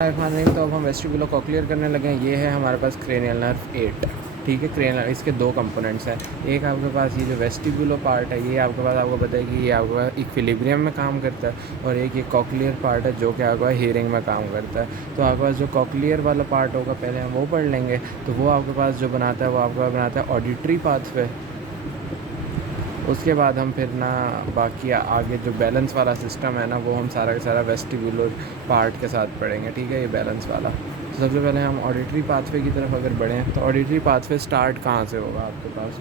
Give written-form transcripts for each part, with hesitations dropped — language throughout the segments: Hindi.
खाने तो अब हम वेस्टिबुलो कॉक्लियर करने लगे हैं। ये है हमारे पास क्रेनियल नर्व 8। ठीक है, क्रेनियल इसके दो कंपोनेंट्स हैं। एक आपके पास ये जो वेस्टिबुलो पार्ट है, ये आपके पास आपको पता है कि ये आपके पास इक्विलिब्रियम में काम करता है, और एक ये कॉक्लियर पार्ट है जो कि आपका हियरिंग में काम करता है। तो आपके पास जो कॉक्लियर वाला पार्ट होगा पहले हम वो पढ़ लेंगे। तो वो आपके पास जो बनाता है वो आपका बनाता है ऑडिटरी पाथवे। उसके बाद हम फिर ना बाकी आगे जो बैलेंस वाला सिस्टम है ना, वो हम सारा का सारा वेस्टिबुलर पार्ट के साथ पढ़ेंगे। ठीक है, ये बैलेंस वाला। तो सबसे पहले हम ऑडिटरी पाथवे की तरफ अगर बढ़ें तो ऑडिटरी पाथवे स्टार्ट कहाँ से होगा आपके पास?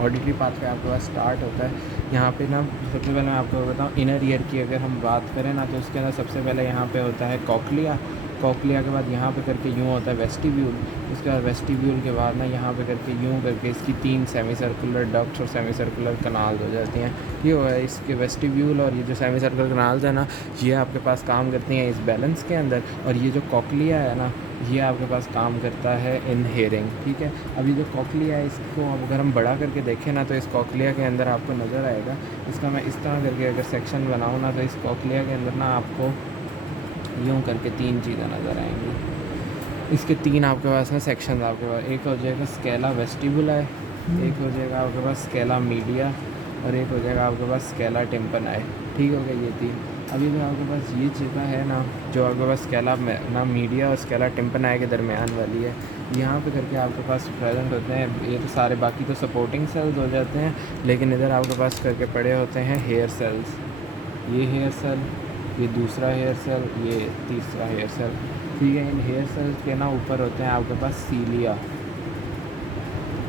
ऑडिटरी पाथवे आपके पास स्टार्ट होता है यहाँ पे ना। सबसे पहले मैं आपको बताऊँ, इनर ईयर की अगर हम बात करें ना, तो उसके अंदर सबसे पहले यहाँ पे होता है कॉक्लिया। कॉक्लिया के बाद यहाँ पे करके यूँ होता है वेस्टिब्यूल। उसके बाद वेस्टिब्यूल के बाद ना यहाँ पे करके यूँ करके इसकी 3 सेमी सर्कुलर डक्ट्स और सेमी सर्कुलर कनाल्स हो जाती हैं। ये हो है इसके वेस्टिब्यूल, और ये जो सेमी सर्कुलर कनाल्स है ना, ये आपके पास काम करती हैं इस बैलेंस के अंदर। और ये जो कॉक्लिया है ना, ये आपके पास काम करता है इन हेयरिंग। ठीक है, अभी जो कॉक्लिया है इसको अगर हम बड़ा करके देखें ना, तो इस कॉक्लिया के अंदर आपको नज़र आएगा, इसका मैं इस तरह करके अगर सेक्शन बनाऊँ ना, तो इस कॉक्लिया के अंदर ना आपको यूँ करके 3 चीज़ें नज़र आएंगी। इसके 3 आपके पास ना सेक्शन आपके पास, एक हो जाएगा स्केला वेस्टिबुला है, एक हो जाएगा आपके पास स्केला मीडिया, और एक हो जाएगा आपके पास स्केला टिम्पनाई। ठीक हो गया ये 3। अभी जो आपके पास ये जगह है ना, जो आपके पास स्केला ना मीडिया और स्केला टिम्पनाई के दरमियान वाली है, यहाँ पे करके आपके पास प्रेजेंट होते हैं ये तो सारे, बाकी तो सपोर्टिंग सेल्स हो जाते हैं, लेकिन इधर आपके पास करके पड़े होते हैं हेयर सेल्स। ये हेयर सेल, ये दूसरा हेयर सेल, ये तीसरा हेयर सेल। ठीक है, इन हेयर सेल्स के ना ऊपर होते हैं आपके पास सीलिया।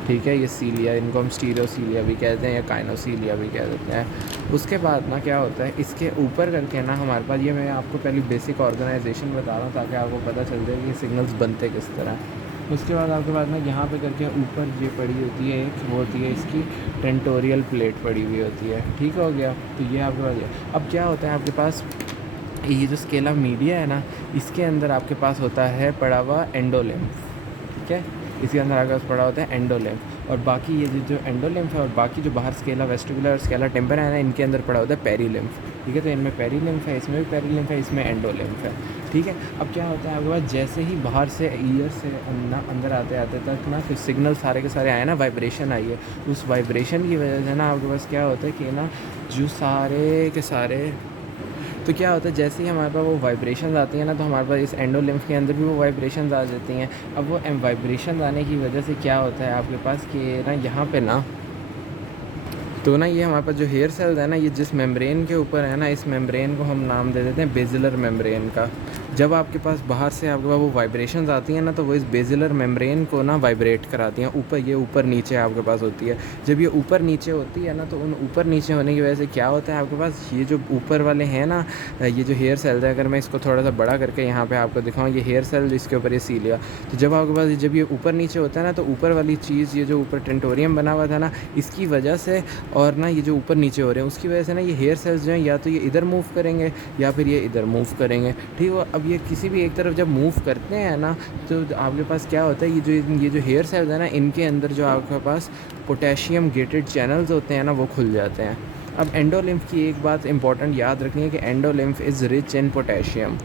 ठीक है, ये सीलिया, इनको हम स्टीरियोसीलिया भी कहते हैं या काइनोसीलिया भी कह देते हैं। उसके बाद ना क्या होता है, इसके ऊपर करके ना हमारे पास, ये मैं आपको पहले बेसिक ऑर्गेनाइजेशन बता रहा हूँ ताकि आपको पता चल जाए कि ये सिग्नल्स बनते किस तरह हैं। उसके बाद आपके पास ना यहाँ पे करके ऊपर ये पड़ी होती है एक, वो होती है इसकी टेंटोरियल प्लेट पड़ी हुई होती है। ठीक हो गया, तो ये आपके पास। अब क्या होता है आपके पास, ये जो स्केला मीडिया है ना, इसके अंदर आपके पास होता है पड़ा हुआ एंडोलिम्फ। ठीक है, इसके अंदर आपके पास पड़ा होता है एंडोलिम्फ, और बाकी ये जो एंडोलिम्फ है और बाकी जो बाहर स्केला वेस्टिबुलर और स्केला टेम्पर है ना, इनके अंदर पड़ा होता है पेरीलिम्फ। ठीक है, तो इनमें पेरीलिम्फ है, इसमें भी पेरीलिम्फ है, इसमें एंडोलिम्फ है। ठीक है, अब क्या होता है आपके पास, जैसे ही बाहर से ईयर से अंदर आते आते तक ना कुछ सिग्नल सारे के सारे आए ना, वाइब्रेशन आई है, उस वाइब्रेशन की वजह से ना आपके पास क्या होता है कि ना जो सारे के सारे, तो क्या होता है जैसे ही हमारे पास वो वाइब्रेशंस आती हैं ना, तो हमारे पास इस एंडोलिम्फ के अंदर भी वो वाइब्रेशंस आ जाती हैं। अब वो वाइब्रेशंस आने की वजह से क्या होता है आपके पास कि ना यहाँ पे ना, तो ना ये हमारे पास जो हेयर सेल्स है ना, ये जिस मेम्ब्रेन के ऊपर है ना, इस मेम्ब्रेन को हम नाम दे देते हैं बेजिलर मेम्ब्रेन का। जब आपके पास बाहर से आपके पास वो वाइब्रेशंस आती हैं ना, तो वो इस बेजिलर मेम्ब्रेन को ना वाइब्रेट कराती हैं ऊपर, ये ऊपर नीचे आपके पास होती है। जब ये ऊपर नीचे होती है ना, तो उन ऊपर नीचे होने की वजह से क्या होता है आपके पास, ये जो ऊपर वाले हैं ना, ये जो हेयर सेल्स है, अगर मैं इसको थोड़ा सा बड़ा करके यहाँ पर आपको दिखाऊँ, ये हेयर सेल इसके ऊपर ये सीलिया, तो जब आपके पास जब ये ऊपर नीचे होता है ना, तो ऊपर वाली चीज़, ये जो ऊपर टेंटोरियम बना हुआ था ना, इसकी वजह से, और ना ये जो ऊपर नीचे हो रहे हैं उसकी वजह से ना, ये हेयर सेल्स जो हैं या तो ये इधर मूव करेंगे या फिर ये इधर मूव करेंगे। ठीक है, अब ये किसी भी एक तरफ जब मूव करते हैं ना, तो आपके पास क्या होता है, ये जो हेयर सेल्स है ना, इनके अंदर जो आपके पास पोटेशियम गेटेड चैनल्स होते हैं ना, वो खुल जाते हैं। अब एंडोलिम्फ की एक बात इंपॉर्टेंट याद रखनी है कि endolymph is rich in potassium.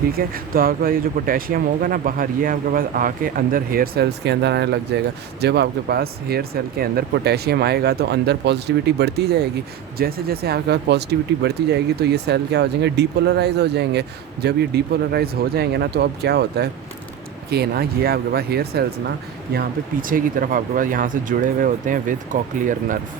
ठीक है, तो आपके पास ये जो पोटेशियम होगा ना बाहर, ये आपके पास आके अंदर हेयर सेल्स के अंदर आने लग जाएगा। जब आपके पास हेयर सेल के अंदर पोटेशियम आएगा तो अंदर पॉजिटिविटी बढ़ती जाएगी। जैसे जैसे आपके पास पॉजिटिविटी बढ़ती जाएगी तो ये सेल क्या हो जाएंगे, डीपोलराइज हो जाएंगे। जब ये डीपोलराइज हो जाएंगे ना, तो अब क्या होता है कि ना ये आपके पास हेयर सेल्स ना यहाँ पे पीछे की तरफ आपके पास यहाँ से जुड़े हुए होते हैं with cochlear nerve,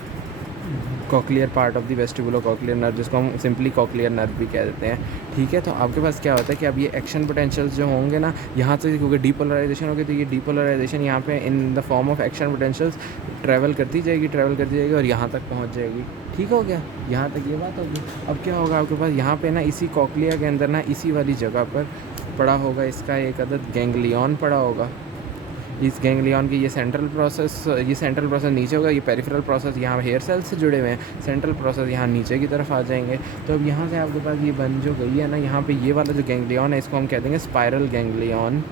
cochlear part of the vestibulocochlear nerve, जिसको हम सिंपली कॉक्लियर नर्व भी कह देते हैं। ठीक है, तो आपके पास क्या होता है कि अब ये एक्शन पोटेंशियल्स जो होंगे ना, यहाँ से क्योंकि डीपोलराइजेशन होगी, तो ये डीपोलराइजेशन यहाँ पे in the form of action potentials travel करती जाएगी और यहाँ तक पहुँच जाएगी। ठीक हो गया, यहाँ तक ये बात होगी। अब क्या होगा आपके पास यहाँ पे ना, इसी कॉक्लिया के अंदर ना, इसी वाली जगह पर पड़ा होगा इसका एक अदद गैंग्लियन पड़ा होगा। इस गैंग्लियन की ये सेंट्रल प्रोसेस नीचे होगा, ये पेरिफेरल प्रोसेस यहाँ हेयर सेल से जुड़े हुए हैं, सेंट्रल प्रोसेस यहाँ नीचे की तरफ आ जाएंगे। तो अब यहाँ से आपके पास ये बन जो गई है ना, यहाँ पे ये वाला जो गैंग्लियन है, इसको हम कह देंगे स्पाइरल गैंग्लियन।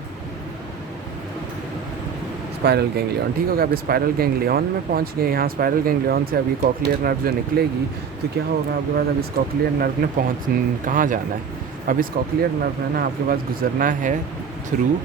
ठीक होगा, अब स्पाइरल गैंग्लियन में पहुँच गए। यहाँ स्पाइरल गैंग्लियन से अभी कॉक्लियर नर्व जो निकलेगी, तो क्या होगा आपके पास, अब इस कॉक्लियर नर्व ने कहाँ जाना है। अब इस कॉक्लियर नर्व है ना आपके पास गुजरना है थ्रू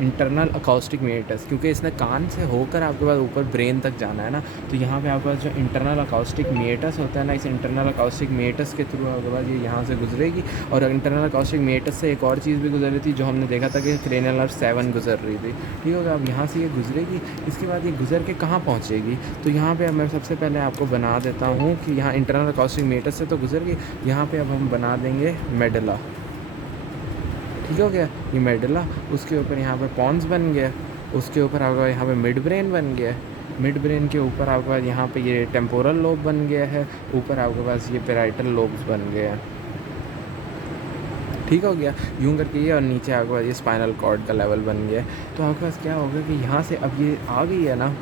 इंटरनल अकाउस्टिक मीटस, क्योंकि इसने कान से होकर आपके पास ऊपर ब्रेन तक जाना है ना, तो यहाँ पे आपके पास जो इंटरनल अकाउस्टिक मीटस होता है ना, इस इंटरनल अकाउस्टिक मीटस के थ्रू आपके पास ये यहाँ से गुजरेगी। और इंटरनल अकाउस्टिक मीटस से एक और चीज़ भी गुजर रही थी जो हमने देखा था कि क्रेनियल नर्व 7 गुजर रही थी, ठीक होगा। अब यहाँ से ये गुजरेगी, इसके बाद ये गुजर के कहाँ पहुँचेगी, तो यहाँ पर मैं सबसे पहले आपको बना देता हूँ कि यहाँ इंटरनल अकाउस्टिक मीटस से तो गुजर गई, यहाँ पर अब हम बना देंगे मेडुला, ठीक हो गया। ये मेडुला, उसके ऊपर यहाँ पे पॉन्स बन गया, उसके ऊपर आपका यहाँ पे मिड ब्रेन बन गया, मिड ब्रेन के ऊपर आपके पास यहाँ पे ये टेम्पोरल लोब बन गया है, ऊपर आपके पास ये पेराइटल लोब्स बन गए हैं, ठीक हो गया। यूँ करके ये, और नीचे आपके पास ये स्पाइनल कॉर्ड का लेवल बन गया। तो आपके पास क्या होगा कि यहाँ से अब ये आ गई है ना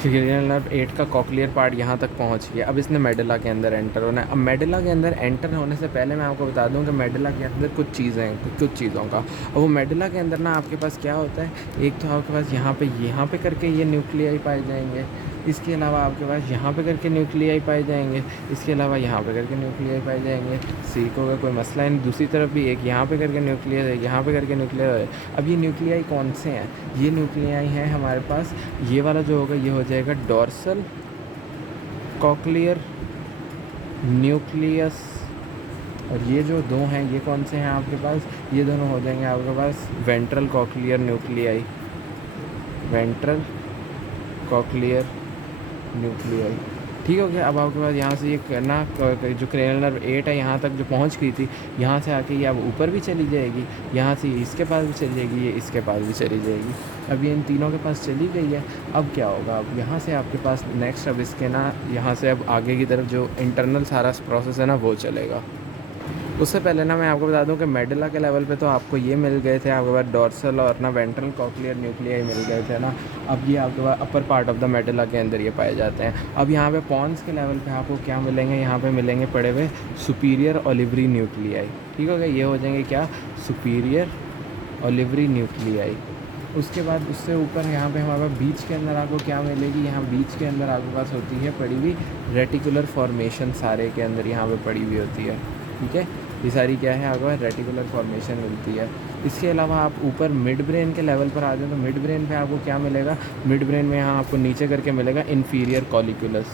क्रेनियल नर्व 8 का कॉक्लियर पार्ट यहाँ तक पहुँच गया। अब इसने मेडुला के अंदर एंटर होना है। अब मेडुला के अंदर एंटर होने से पहले मैं आपको बता दूँ कि मेडुला के अंदर कुछ चीज़ों का, और वो मेडुला के अंदर ना आपके पास क्या होता है, एक तो आपके पास यहाँ पे करके ये न्यूक्लियाई पाए जाएंगे, इसके अलावा आपके पास यहाँ पे करके न्यूक्लियाई पाए जाएंगे, इसके अलावा यहाँ पे करके न्यूक्लियाई पाए जाएंगे। सीख होगा, कोई मसला नहीं। दूसरी तरफ भी एक यहाँ पे करके न्यूक्लियर है, यहाँ पे करके न्यूक्लियर है। अब ये न्यूक्लियाई कौन से हैं, ये न्यूक्लियाई हैं हमारे पास, ये वाला जो होगा ये हो जाएगा डॉर्सल कॉक्लियर न्यूक्लियस, और ये जो दो हैं ये कौन से हैं आपके पास, ये दोनों हो जाएंगे आपके पास ventral cochlear nuclei, ventral cochlear nuclei, ठीक हो गया। अब आपके पास यहाँ से ये करना जो क्रेनियल नर्व 8 है यहाँ तक जो पहुँच गई थी, यहाँ से आके ये अब ऊपर भी चली जाएगी, यहाँ से इसके पास भी चली जाएगी, ये इसके पास भी चली जाएगी। अब ये इन तीनों के पास चली गई है। अब क्या होगा, अब यहाँ से आपके पास नेक्स्ट अब इसके ना यहाँ से अब आगे की तरफ जो इंटरनल सारा प्रोसेस है ना वो चलेगा। उससे पहले ना मैं आपको बता दूं कि मेडुला के लेवल पे तो आपको ये मिल गए थे, आपके पास डॉर्सल और ना वेंट्रल कॉक्लियर न्यूक्लियाई मिल गए थे ना। अब ये आपके पास upper part of the medulla के अंदर ये पाए जाते हैं। अब यहाँ पे पॉन्स के लेवल पे आपको क्या मिलेंगे, यहाँ पे मिलेंगे पड़े हुए सुपीरियर ओलिवरी न्यूक्लियाई, ठीक हो गया। ये हो जाएंगे क्या, सुपीरियर ओलिवरी न्यूक्लियाई। उसके बाद उससे ऊपर यहाँ पे हमारे पास बीच के अंदर आपको क्या मिलेगी, यहाँ बीच के अंदर आपके पास होती है पड़ी हुई रेटिकुलर फॉर्मेशन, सारे के अंदर यहाँ पे पड़ी हुई होती है, ठीक है। ये सारी क्या है आपको रेटिकुलर फॉर्मेशन मिलती है। इसके अलावा आप ऊपर मिड ब्रेन के लेवल पर आ जाए तो मिड ब्रेन पे आपको क्या मिलेगा, मिड ब्रेन में यहाँ आपको नीचे करके मिलेगा इन्फीरियर कॉलिकुलस,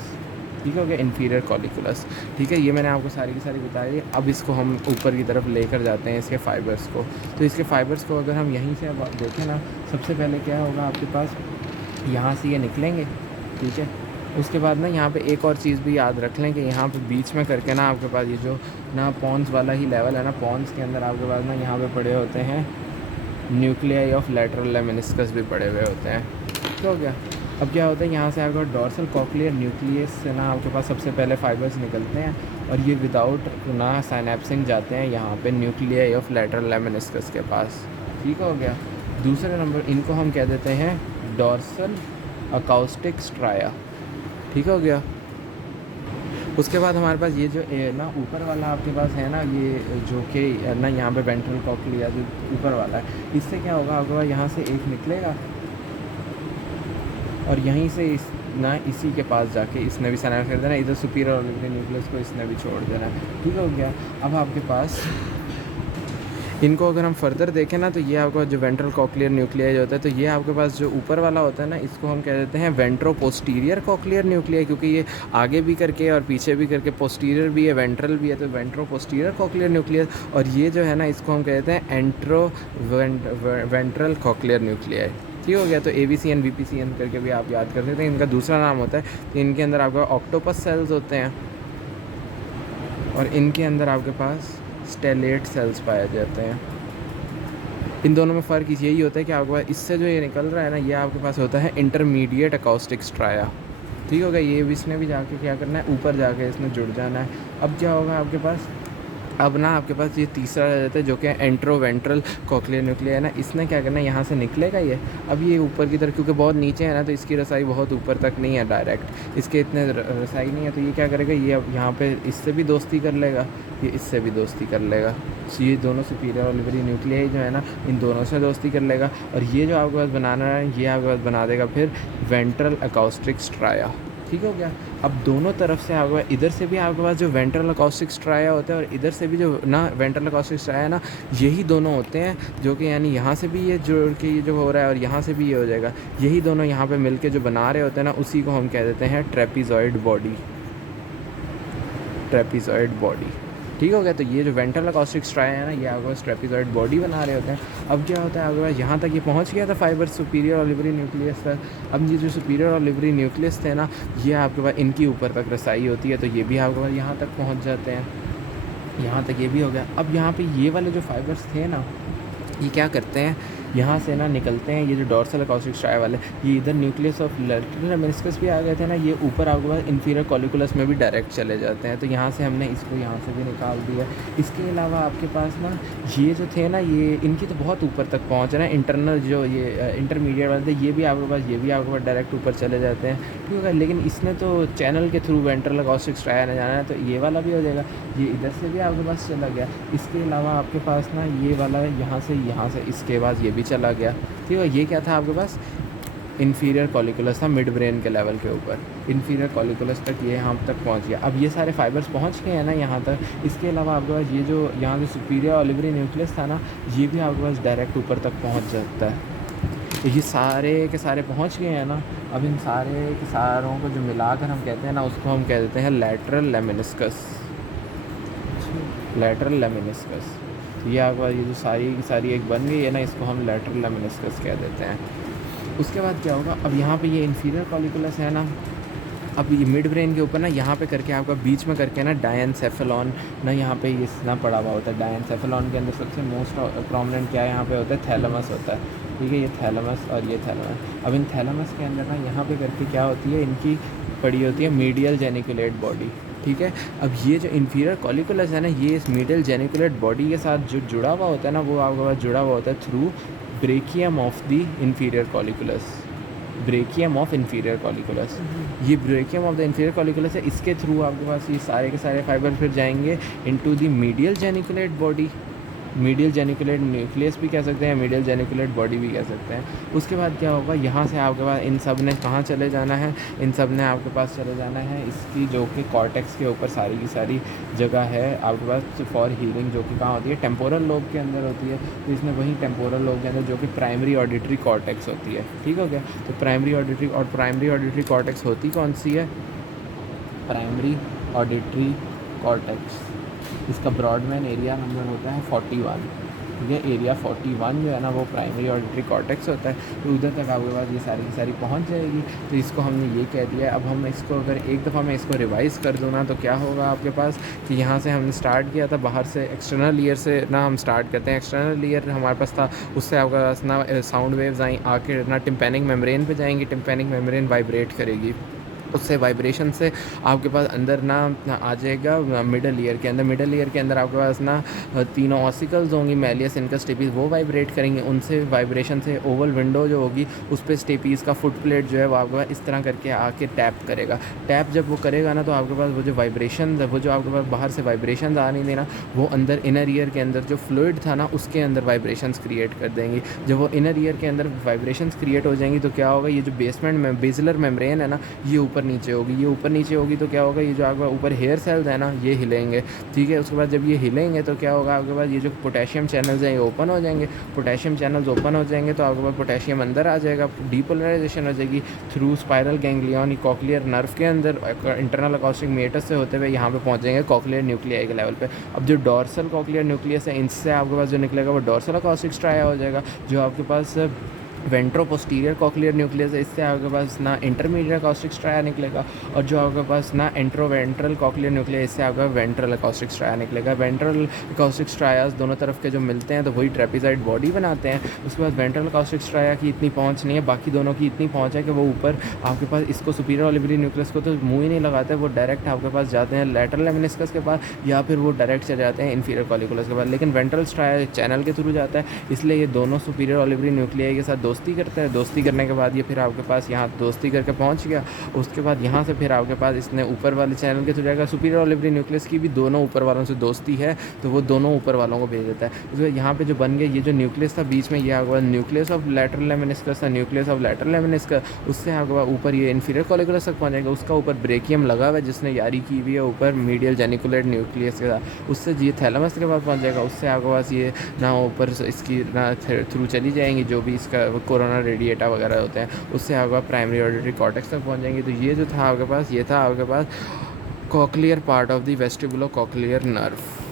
ठीक हो गया, इन्फीरियर कॉलिकुलस, ठीक है। ये मैंने आपको सारी की सारी बताई। अब इसको हम ऊपर की तरफ लेकर जाते हैं इसके फाइबर्स को। तो इसके फाइबर्स को अगर हम यहीं से अब देखें ना, सबसे पहले क्या होगा आपके पास, यहाँ से ये निकलेंगे, ठीक है। उसके बाद ना यहाँ पे एक और चीज़ भी याद रख लें कि यहाँ पे बीच में करके ना आपके पास ये जो ना पॉन्स वाला ही लेवल है ना, पॉन्स के अंदर आपके पास ना यहाँ पे पड़े होते हैं न्यूक्लियाई ऑफ लैटरल लेमिनिस्कस भी पड़े हुए होते हैं, ठीक हो गया। अब क्या होता है, यहाँ से आपका डॉर्सल कॉक्लियर न्यूक्लियस से ना आपके पास सबसे पहले फाइबर्स निकलते हैं और ये विदाउट ना साइनेप्सिंग जाते हैं यहाँ पे न्यूक्लियाई ऑफ लैटरल लेमिनिस्कस के पास, ठीक हो गया। दूसरे नंबर इनको हम कह देते हैं डॉर्सल अकाउस्टिक स्ट्राया, ठीक हो गया। उसके बाद हमारे पास ये जो ना ऊपर वाला आपके पास है ना, ये जो कि ना यहाँ पे वेंट्रल कॉक्लिया जो ऊपर वाला है, इससे क्या होगा आपके पास यहाँ से एक निकलेगा और यहीं से इस ना इसी के पास जाके इसने भी साइनाइड कर देना, इधर सुपीरियर ओलिवरी न्यूक्लियस को इसने भी छोड़ देना, ठीक हो गया। अब आपके पास इनको अगर हम फर्दर देखें ना, तो ये आपका जो वेंट्रल कॉक्लियर न्यूक्लियाई होता है, तो ये आपके पास जो ऊपर वाला होता है ना, इसको हम कह देते हैं वेंट्रो पोस्टीरियर कॉक्लियर न्यूक्लियाई, क्योंकि ये आगे भी करके और पीछे भी करके पोस्टीरियर भी है, वेंट्रल भी है, तो वेंट्रो पोस्टीरियर कॉक्लियर न्यूक्लियस। और ये जो है ना, इसको हम कहते हैं एंट्रो वेंट्रल कॉक्लियर न्यूक्लियाई, ठीक हो गया। तो ABCN VPCN करके भी आप याद कर सकते हैं। इनका दूसरा नाम होता है, तो इनके अंदर आपका ऑक्टोपस सेल्स होते हैं और इनके अंदर आपके पास स्टेलेट सेल्स पाए जाते हैं। इन दोनों में फ़र्क यही होता है कि आपके पास इससे जो ये निकल रहा है ना, ये आपके पास होता है इंटरमीडिएट अकाउस्टिक स्ट्राया, ठीक हो गया। ये भी इसने भी जाके क्या करना है, ऊपर जाके इसने जुड़ जाना है। अब क्या होगा आपके पास, अब ना आपके पास ये तीसरा रह जाता है जो कि एंट्रोवेंट्रल कॉक्लियर न्यूक्लियाई है ना, इसने क्या करना है, यहाँ से निकलेगा ये। अब ये ऊपर की तरफ, क्योंकि बहुत नीचे है ना, तो इसकी रसाई बहुत ऊपर तक नहीं है डायरेक्ट, इसके इतने रसाई नहीं है, तो ये क्या करेगा, ये अब यहाँ पे इससे भी दोस्ती कर लेगा, ये इससे भी दोस्ती कर लेगा। तो ये दोनों सुपीरियर ओलिवरी न्यूक्लियाई जो है ना, इन दोनों से दोस्ती कर लेगा और ये जो आपके पास बनाना है, ये आपके पास बना देगा फिर वेंट्रल अकाउस्टिक स्ट्राया, ठीक ठीक हो गया। अब दोनों तरफ से आपके पास इधर से भी आपके पास जो वेंट्रल अकॉस्टिक स्ट्राया होता है और इधर से भी जो ना वेंट्रल अकॉस्टिक स्ट्राया ना, यही दोनों होते हैं जो कि यानी यहाँ से भी ये जोड़ के ये जो हो रहा है और यहाँ से भी ये हो जाएगा, यही दोनों यहाँ पे मिलके जो बना रहे होते हैं ना, उसी को हम कह देते हैं ट्रेपीजॉइड बॉडी। ट्रेपीजॉइड बॉडी, ठीक हो गया। तो ये जो वेंट्रल अकॉस्टिक स्ट्राया है ना, ये आपके पास ट्रेपीजॉइड बॉडी बना रहे होते हैं। अब क्या होता है आपके पास यहाँ तक ये पहुँच गया था फाइबर सुपीरियर ऑलिवरी न्यूक्लियस तक। अब ये जो सुपीरियर ऑलिवरी न्यूक्लियस थे ना, ये आपके पास इनकी ऊपर तक रसाई होती है, तो ये भी आपके पास यहाँ तक पहुँच जाते हैं। यहाँ तक ये भी हो गया। अब यहाँ पे ये वाले जो फाइबर्स थे ना, ये क्या करते हैं, यहाँ से ना निकलते हैं, ये जो डॉर्सल अकॉस्टिक स्ट्राया वाले, ये इधर न्यूक्लियस ऑफ लैटरल मेनिस्कस भी आ गए थे ना, ये ऊपर आपके पास इंफीरियर कॉलिकुलस में भी डायरेक्ट चले जाते हैं। तो यहाँ से हमने इसको यहाँ से भी निकाल दिया। इसके अलावा आपके पास ना ये जो थे ना, ये इनकी तो बहुत ऊपर तक पहुँच रहे हैं। इंटरनल जो ये इंटरमीडिएट वाले थे, ये भी आपके पास डायरेक्ट ऊपर चले जाते हैं, ठीक है। लेकिन इसमें तो चैनल के थ्रू वेंट्रल अकॉस्टिक स्ट्राया ने जाना है, तो ये वाला भी हो जाएगा। ये इधर से भी आपके पास चला गया। इसके अलावा आपके पास ना ये वाला यहाँ से इसके बाद ये भी चला गया, ठीक है। ये क्या था आपके पास, इन्फीरियर कॉलिकुलस था, मिड ब्रेन के लेवल के ऊपर। इन्फीरियर कॉलिकुलस तक ये यहाँ तक पहुँच गया। अब ये सारे फाइबर्स पहुँच गए हैं ना यहाँ तक। इसके अलावा आपके पास ये जो यहाँ से सुपीरियर ऑलिवरी न्यूक्लियस था ना, ये भी आपके पास डायरेक्ट ऊपर तक पहुँच जाता है। तो ये सारे के सारे पहुँच गए हैं ना। अब इन सारे के सारों को जो मिलाकर हम कहते हैं ना, उसको हम कह देते हैं लैटरल लेमिनिस्कस। लैटरल लेमिनिस्कस, ये आपका ये जो सारी की सारी एक बन गई है ना, इसको हम लैटरल लेमिनिस्कस कह देते हैं। उसके बाद क्या होगा, अब यहाँ पे ये इन्फीरियर कॉलिकुलस है ना, अब ये मिड ब्रेन के ऊपर ना यहाँ पे करके आपका बीच में करके ना डायनसेफेलॉन ना, यहाँ पे ये ना पड़ा हुआ होता है। डायनसेफेलॉन के अंदर सबसे मोस्ट प्रोमिनेंट क्या है यहाँ पे होता है, थैलेमस होता है, ठीक है। ये थैलेमस और ये थैलेमस। अब इन थैलेमस के अंदर ना यहाँ पे करके क्या होती है, इनकी पड़ी होती है मीडियल जेनिकुलेट बॉडी, ठीक है। अब ये जो इन्फीरियर कॉलिकुलस है ना, ये इस मीडियल जेनिकुलेट बॉडी के साथ जो जुड़ा हुआ होता है ना, वो आपके पास जुड़ा हुआ होता है through brachium of the inferior colliculus. Brachium of inferior colliculus, ये brachium of the inferior colliculus है। इसके थ्रू आपके पास ये सारे के सारे फाइबर फिर जाएंगे into the medial geniculate body. Medial geniculate nucleus भी कह सकते हैं, मीडियल जेनिकुलेट बॉडी भी कह सकते हैं। उसके बाद क्या होगा, यहाँ से आपके पास इन सब ने कहाँ चले जाना है, इन सब ने आपके पास चले जाना है इसकी जो कि कॉर्टेक्स के ऊपर सारी की सारी जगह है आपके पास फॉर हीलिंग, जो कि कहाँ होती है, टेम्पोरल लोब के अंदर होती है। तो इसमें वहीं टेम्पोरल लोब के अंदर जो कि प्राइमरी ऑडिटरी कॉर्टेक्स होती है, ठीक हो गया। तो प्राइमरी ऑडिटरी कॉर्टेक्स होती कौन सी है, प्राइमरी ऑडिटरी कॉर्टेक्स। इसका ब्रॉडमैन एरिया नंबर होता है 41, ठीक है। एरिया 41 जो है ना, वो प्राइमरी ऑडिटरी कॉर्टेक्स होता है। तो उधर तक आपके पास ये सारी की सारी पहुंच जाएगी। तो इसको हमने ये कह दिया। अब हम इसको अगर एक दफ़ा मैं इसको रिवाइज़ कर दूँ ना, तो क्या होगा आपके पास कि यहाँ से हमने स्टार्ट किया था, बाहर से एक्सटर्नल ईयर से ना हम स्टार्ट करते हैं। एक्सटर्नल ईयर हमारे पास था, उससे आपके पास ना साउंड वेव्स आई आके ना टिम्पैनिक मेम्ब्रेन पे जाएंगी। टिम्पैनिक मेम्ब्रेन वाइब्रेट करेगी, उससे वाइब्रेशन से आपके पास अंदर ना आ जाएगा मिडल ईयर के अंदर। मिडल ईयर के अंदर आपके पास ना तीनों ऑसिकल्स होंगी, मैलियस, इनकस, स्टेपीज, वो वाइब्रेट करेंगे। उनसे वाइब्रेशन से ओवल विंडो जो होगी, उस पर स्टेपीज का फुट प्लेट जो है वो आपके पास इस तरह करके आके टैप करेगा। टैप जब वो करेगा ना, तो आपके पास वो जो वाइब्रेशन, वो जो आपके पास बाहर से वाइब्रेशन आ नहीं देना, वो अंदर इनर ईयर के अंदर जो फ्लूइड था ना, उसके अंदर वाइब्रेशंस क्रिएट कर देंगी। जब वो इनर ईयर के अंदर वाइब्रेशंस क्रिएट हो जाएंगी, तो क्या होगा, ये जो बेसमेंट में बेसिलर मेम्ब्रेन है ना, ये ऊपर नीचे होगी। ये ऊपर नीचे होगी तो क्या होगा, ये जो आपका ऊपर हेयर सेल्स है ना, ये हिलेंगे, ठीक है। उसके बाद जब ये हिलेंगे तो क्या होगा, आपके पास ये जो पोटेशियम चैनल्स हैं ये ओपन हो जाएंगे। पोटेशियम चैनल्स ओपन हो जाएंगे तो आपके पास पोटेशियम अंदर आ जाएगा, डीपोलराइजेशन हो जाएगी through spiral ganglion cochlear nerve के अंदर, इंटरनल अकॉस्टिक मेटस से होते हुए यहाँ पे पहुँच जाएंगे कॉक्लियर न्यूक्लियाई के लेवल पे। अब जो डॉर्सल कॉक्लियर न्यूक्लियस है, इनसे आपके पास जो निकलेगा वो डॉर्सल अकॉस्टिक स्ट्राया हो जाएगा। जो आपके पास वेंट्रो पोस्टीरियर कॉक्लियर न्यूक्लियस है, इससे आपके पास ना इंटरमीडिएट अकॉस्टिक स्ट्राया निकलेगा। और जो आपके पास ना एंट्रोवेंट्रल कॉक्लियर न्यूक्लियस, इससे आपका वेंट्रल अकॉस्टिक स्ट्राया निकलेगा। वेंट्रल अकॉस्टिक स्ट्रायास दोनों तरफ के जो मिलते हैं तो वही ट्रेपीजॉइड बॉडी बनाते हैं। उसके बाद वेंट्रल अकॉस्टिक स्ट्राया की इतनी पहुँच नहीं है, बाकी दोनों की इतनी पहुँच है कि वो ऊपर आपके पास इसको सुपीरियर ऑलिवरी न्यूक्लियस को तो मुँह ही नहीं लगाते, वो डायरेक्ट आपके पास जाते हैं लैटरल लेमिनिस्कस के पास, या फिर वो डायरेक्ट चले जाते हैं इन्फीरियर कॉलिकुलस के पास। लेकिन वेंट्रल स्ट्राया चैनल के थ्रू जाता है, इसलिए ये दोनों सुपीरियर ऑलिवरी न्यूक्लियाई के साथ दो दोस्ती करता है। दोस्ती करने के बाद ये फिर आपके पास यहाँ दोस्ती करके पहुँच गया। उसके बाद यहाँ से फिर आपके पास इसने ऊपर वाले चैनल के थ्रू जाएगा। सुपीरियर ओलिवरी न्यूक्लियस की भी दोनों ऊपर वालों से दोस्ती है, तो वो दोनों ऊपर वालों को भेज देता है। उसके बाद यहाँ पे जो बन गया, ये जो न्यूक्लियस था बीच में, ये आपके पास न्यूक्लियस ऑफ लैटरल लेमिनिस्कस था, न्यूक्लियस ऑफ लैटरल लेमिनिस्कस। उससे आपके पास ऊपर ये इन्फीरियर कॉलिकुलस तक पहुँचेगा। उसका ऊपर ब्रेकियम लगा हुआ है जिसने यारी की हुई है ऊपर मीडियल जेनिकुलेट न्यूक्लियस के साथ। उससे ये थैलेमस के पास पहुँच जाएगा। उससे आपके पास ये ना ऊपर इसकी ना थ्रू चली जाएंगी जो भी इसका कोरोना रेडिएटा वगैरह होते हैं, उससे आपके पास प्राइमरी ऑडिटरी कॉर्टेक्स तक पहुँच जाएंगे। तो ये जो था आपके पास, ये था आपके पास cochlear part of the vestibulocochlear nerve.